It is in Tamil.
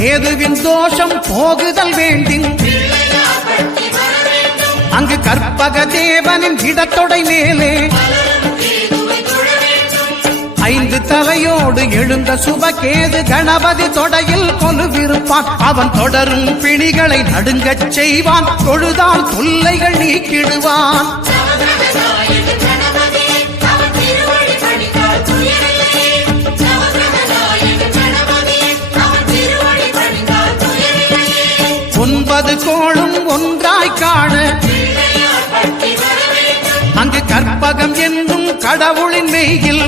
கேதுவின் தோஷம் போகுதல் வேண்டின் அங்கு கற்பக தேவனின் இடத்தொடை மேலே 5 தலையோடு எழுந்த சுபகேது கணபதி தொடையில் கொலுவிருப்பான். அவன் தொடரும் பிணிகளை நடுங்கச் செய்வான். தொழுதால் தொல்லைகள் நீக்கிடுவான். ஒன்பது கோளும் ஒன்றாய் காண அங்கு கற்பகம் என்னும் கடவுளின் மெய்யில்